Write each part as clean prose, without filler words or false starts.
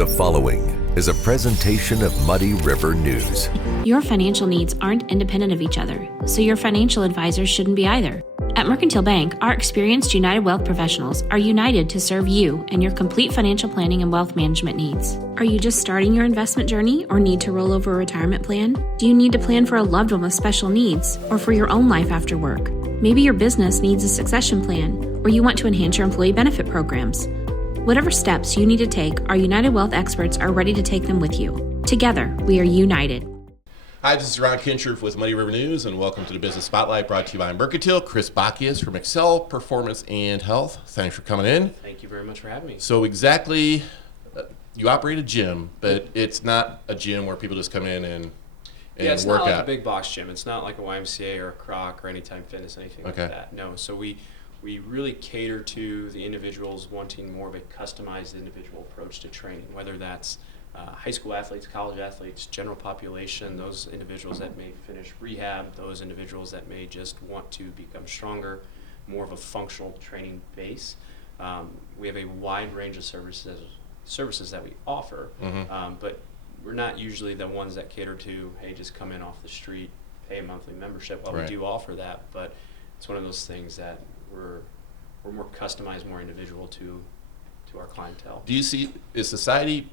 The following is a presentation of Muddy River News. Your financial needs aren't independent of each other, so your financial advisors shouldn't be either. At Mercantile Bank, our experienced United Wealth professionals are united to serve you and your complete financial planning and wealth management needs. Are you just starting your investment journey or need to roll over a retirement plan? Do you need to plan for a loved one with special needs or for your own life after work? Maybe your business needs a succession plan or you want to enhance your employee benefit programs. Whatever steps you need to take, our United Wealth experts are ready to take them with you. Together, we are united. Hi, this is Ron Kinscherf with Muddy River News, and welcome to the Business Spotlight brought to you by Mercantile. Chris Bockius from Xcel Performance and Health. Thanks for coming in. Thank you very much for having me. So exactly, you operate a gym, but it's not a gym where people just come in and work out. Yeah, it's not like a big box gym. It's not like a YMCA or a Croc or Anytime Fitness, anything like that. No, so we really cater to the individuals wanting more of a customized individual approach to training, whether that's high school athletes, college athletes, general population, those individuals that may finish rehab, those individuals that may just want to become stronger, more of a functional training base. We have a wide range of services that we offer, but we're not usually the ones that cater to, hey, just come in off the street, pay a monthly membership. Well, we do offer that, but it's one of those things that we're more customized, more individual to our clientele. Do you see, is society,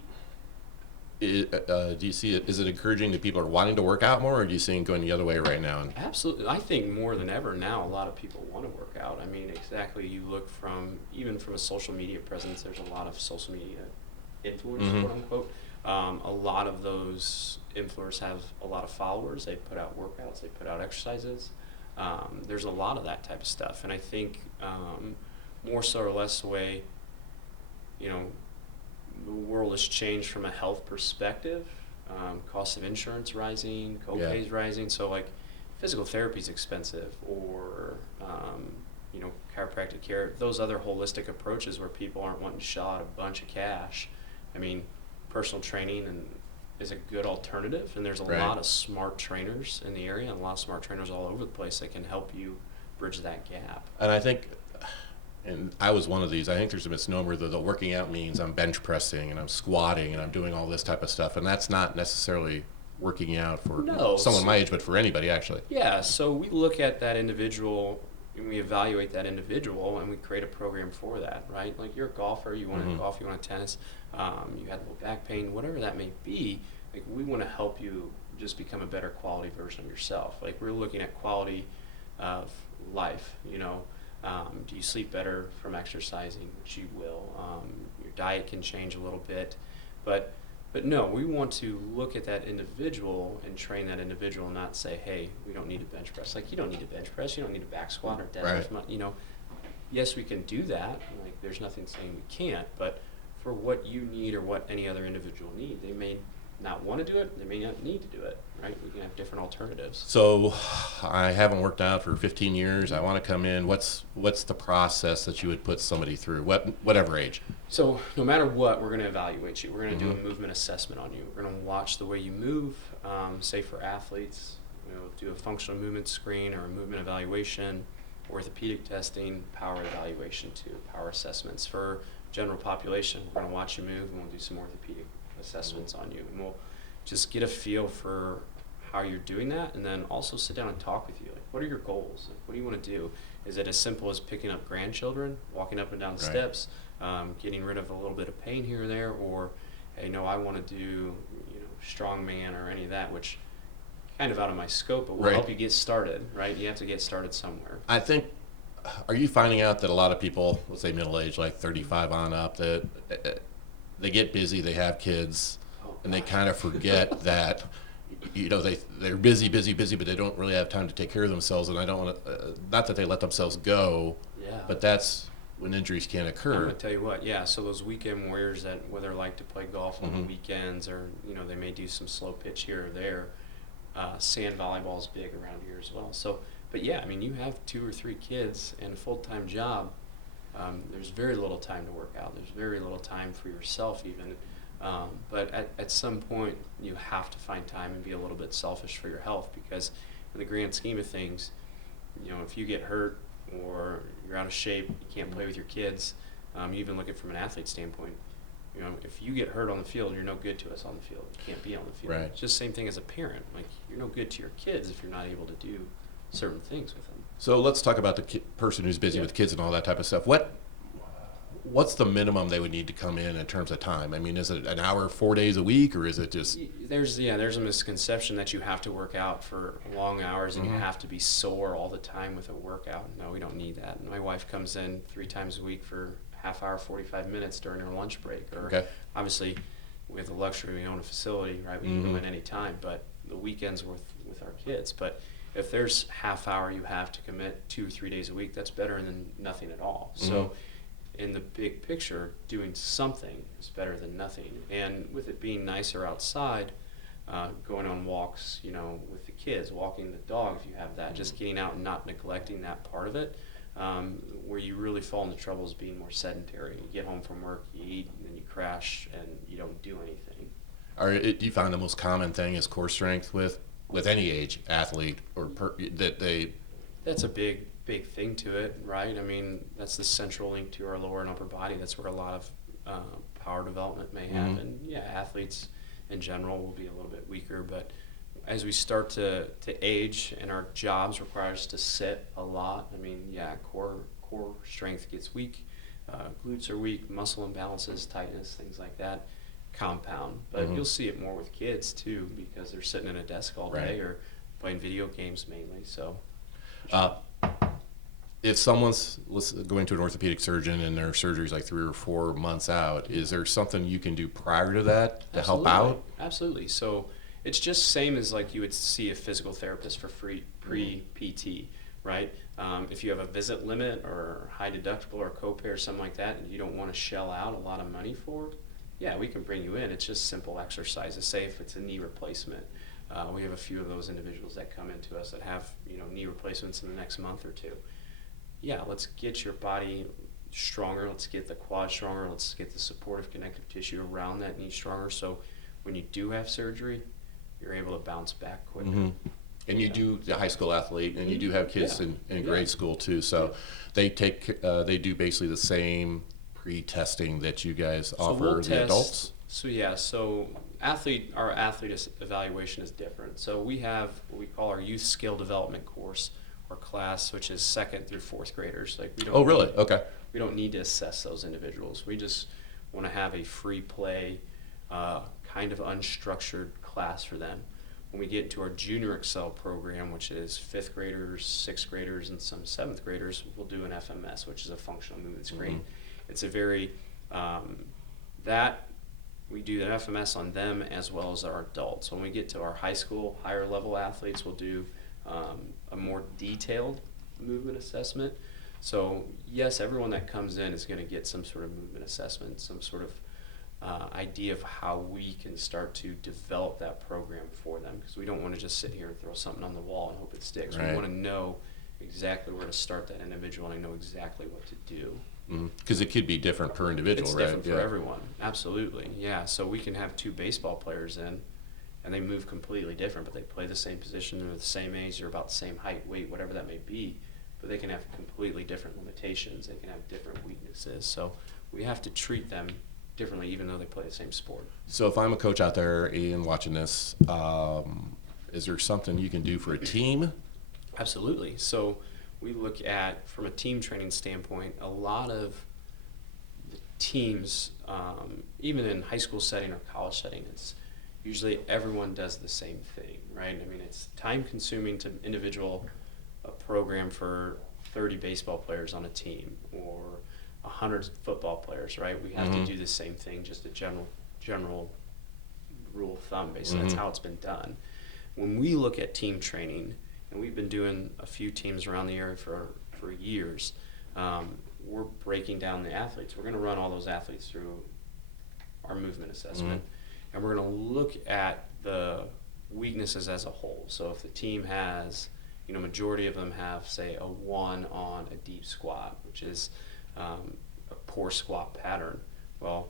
do you see it, is it encouraging that people are wanting to work out more, or do you see it going the other way right now? Absolutely. I think more than ever now, a lot of people want to work out. I mean, exactly, you look even from a social media presence, there's a lot of social media influencers, quote unquote. A lot of those influencers have a lot of followers. They put out workouts, they put out exercises. There's a lot of that type of stuff, and I think more so or less the way, the world has changed from a health perspective. Cost of insurance rising, co-pays rising, so like physical therapy is expensive, or chiropractic care, those other holistic approaches where people aren't wanting to shell out a bunch of cash. I mean, personal training is a good alternative, and there's a lot of smart trainers in the area and a lot of smart trainers all over the place that can help you bridge that gap. And I think, and I was one of these, I think there's a misnomer that the working out means I'm bench pressing and I'm squatting and I'm doing all this type of stuff, and that's not necessarily working out for someone my age, but for anybody actually. Yeah, so we look at that individual and we evaluate that individual and we create a program for that, right? Like, you're a golfer, you want to golf, you want to tennis, you had a little back pain, whatever that may be, like, we want to help you just become a better quality version of yourself. Like, we're looking at quality of life, do you sleep better from exercising? Which you will. Your diet can change a little bit, but no, we want to look at that individual and train that individual, and not say, hey, we don't need a bench press. Like, you don't need a bench press, you don't need a back squat or deadlift. Yes, we can do that. Like, there's nothing saying we can't, but for what you need or what any other individual need, they may not want to do it, they may not need to do it, right? We can have different alternatives. So I haven't worked out for 15 years. I want to come in. What's the process that you would put somebody through, whatever age? So no matter what, we're going to evaluate you. We're going to do a movement assessment on you. We're going to watch the way you move. Say for athletes, do a functional movement screen or a movement evaluation, orthopedic testing, power evaluation too, power assessments. For general population, we're going to watch you move, and we'll do some orthopedic assessments on you, and we'll just get a feel for how you're doing that, and then also sit down and talk with you. Like, what are your goals? Like, what do you want to do? Is it as simple as picking up grandchildren, walking up and down steps, getting rid of a little bit of pain here or there, or, hey, no, I want to do strongman or any of that, which kind of out of my scope, but will help you get started, right? You have to get started somewhere. I think, are you finding out that a lot of people, let's say middle age, like 35 on up, that they get busy, they have kids, and they kind of forget that, they're busy, but they don't really have time to take care of themselves. And I don't want to, not that they let themselves go, but that's when injuries can occur. I'm going to tell you what, so those weekend warriors that whether like to play golf on the weekends, or, they may do some slow pitch here or there, sand volleyball is big around here as well. So, but you have 2 or 3 kids and a full-time job. There's very little time to work out. There's very little time for yourself even. But at some point, you have to find time and be a little bit selfish for your health, because in the grand scheme of things, if you get hurt or you're out of shape, you can't play with your kids, you even look at it from an athlete standpoint. You know, if you get hurt on the field, you're no good to us on the field. You can't be on the field. Right. It's just the same thing as a parent. Like, you're no good to your kids if you're not able to do certain things with them. So let's talk about the person who's busy with kids and all that type of stuff. What's the minimum they would need to come in terms of time? I mean, is it an hour, 4 days a week, or is it just? There's a misconception that you have to work out for long hours and you have to be sore all the time with a workout. No, we don't need that. My wife comes in 3 times a week for half hour, 45 minutes during her lunch break. Or obviously, we have the luxury, we own a facility, right? We can go in any time, but the weekends with our kids. But if there's half hour you have to commit 2 or 3 days a week, that's better than nothing at all. So in the big picture, doing something is better than nothing. And with it being nicer outside, going on walks, you know, with the kids, walking the dog if you have that, just getting out and not neglecting that part of it. Where you really fall into trouble is being more sedentary. You get home from work, you eat, and then you crash, and you don't do anything. Do you find the most common thing is core strength with any age athlete, or That's a big thing to it, right? I mean, that's the central link to our lower and upper body. That's where a lot of power development may happen. Yeah, athletes in general will be a little bit weaker, but as we start to age and our jobs require us to sit a lot, I mean, yeah, core strength gets weak, glutes are weak, muscle imbalances, tightness, things like that compound. But you'll see it more with kids too, because they're sitting in a desk all day or playing video games mainly. So if someone's going to an orthopedic surgeon and their surgery's like 3 or 4 months out, is there something you can do prior to that to help out? Absolutely. So it's just same as like you would see a physical therapist for free pre-PT, right? If you have a visit limit or high deductible or copay or something like that and you don't want to shell out a lot of money for, yeah, we can bring you in. It's just simple exercises. Say if it's a knee replacement. We have a few of those individuals that come into us that have, you know, knee replacements in the next month or two. Yeah, let's get your body stronger. Let's get the quad stronger. Let's get the supportive connective tissue around that knee stronger. So when you do have surgery, you're able to bounce back quicker. And you do the high school athlete, and you do have kids in grade school too. So they they do basically the same pre-testing that you guys offer the adults. So our athlete evaluation is different. So we have what we call our youth skill development course or class, which is 2nd through 4th graders. Like we don't we don't need to assess those individuals. We just want to have a free play, kind of unstructured class for them. When we get into our junior Xcel program, which is 5th graders, 6th graders, and some 7th graders, we'll do an FMS, which is a functional movement screen. It's a very we do an FMS on them as well as our adults. When we get to our high school, higher level athletes, we'll do a more detailed movement assessment. So yes, everyone that comes in is going to get some sort of movement assessment, some sort of idea of how we can start to develop that program for them, because we don't want to just sit here and throw something on the wall and hope it sticks. We want to know exactly where to start that individual and know exactly what to do. Because it could be different per individual, it's right? It's different for everyone, absolutely. Yeah, so we can have 2 baseball players in, and they move completely different, but they play the same position, they're the same age, they're about the same height, weight, whatever that may be, but they can have completely different limitations, they can have different weaknesses. So we have to treat them differently even though they play the same sport. So if I'm a coach out there and watching this, is there something you can do for a team? Absolutely. So we look at, from a team training standpoint, a lot of the teams, even in high school setting or college setting, it's usually everyone does the same thing, right? I mean, it's time consuming to individual a program for 30 baseball players on a team or 100 football players, right? We have to do the same thing, just a general rule of thumb, basically. That's how it's been done. When we look at team training, and we've been doing a few teams around the area for years, we're breaking down the athletes. We're going to run all those athletes through our movement assessment, and we're going to look at the weaknesses as a whole. So if the team has, you know, majority of them have, say, a 1 on a deep squat, which is a poor squat pattern, well,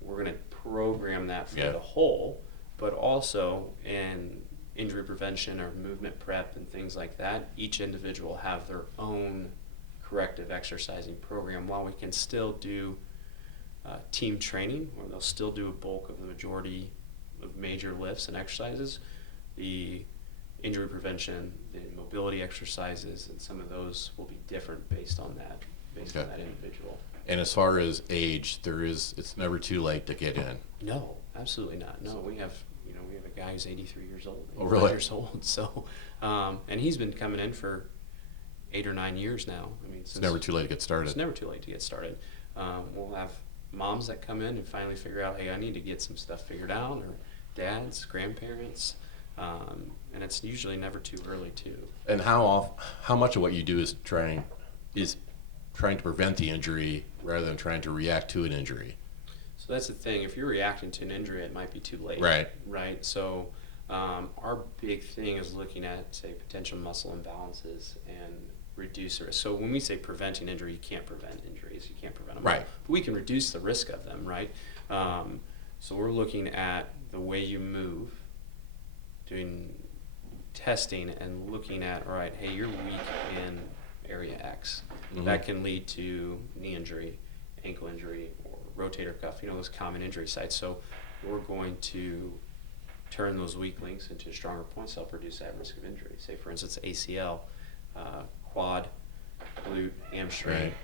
we're going to program that for the whole, but also in injury prevention or movement prep and things like that, each individual have their own corrective exercising program, while we can still do team training, where they'll still do a bulk of the majority of major lifts and exercises. The injury prevention, the mobility exercises, and some of those will be different based on that individual. And as far as age, it's never too late to get in. No, absolutely not. No, we have a guy who's 83 years old. Oh, really? Years old. So, and he's been coming in for 8 or 9 years now. I mean, It's never too late to get started. It's never too late to get started. We'll have moms that come in and finally figure out, hey, I need to get some stuff figured out, or dads, grandparents, and it's usually never too early too. And how much of what you do is trying to prevent the injury rather than trying to react to an injury? So that's the thing. If you're reacting to an injury, it might be too late. Right. So our big thing is looking at, say, potential muscle imbalances and reduce the risk. So when we say preventing injury, you can't prevent injuries. You can't prevent them. Right. But we can reduce the risk of them, right? So we're looking at the way you move, doing testing and looking at, all right, hey, you're weak in area X. Mm-hmm. That can lead to knee injury, ankle injury, or rotator cuff, those common injury sites. So we're going to turn those weak links into stronger points to help reduce that risk of injury. Say, for instance, ACL, quad, glute, hamstring. Right.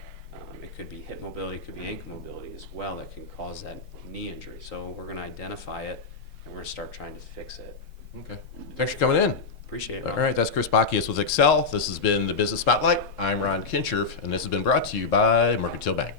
It could be hip mobility, it could be ankle mobility as well that can cause that knee injury. So we're going to identify it, and we're going to start trying to fix it. Okay. Thanks for coming in. Appreciate it, Ron. All right, that's Chris Bockius with Xcel. This has been the Business Spotlight. I'm Ron Kinscherf, and this has been brought to you by Mercantile Bank.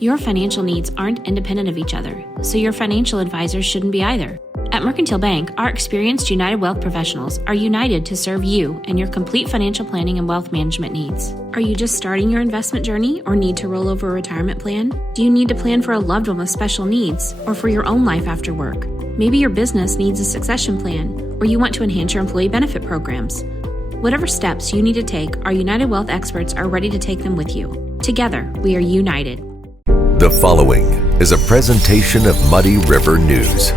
Your financial needs aren't independent of each other, so your financial advisors shouldn't be either. At Mercantile Bank, our experienced United Wealth professionals are united to serve you and your complete financial planning and wealth management needs. Are you just starting your investment journey or need to roll over a retirement plan? Do you need to plan for a loved one with special needs or for your own life after work? Maybe your business needs a succession plan, or you want to enhance your employee benefit programs. Whatever steps you need to take, our United Wealth experts are ready to take them with you. Together, we are united. The following is a presentation of Muddy River News.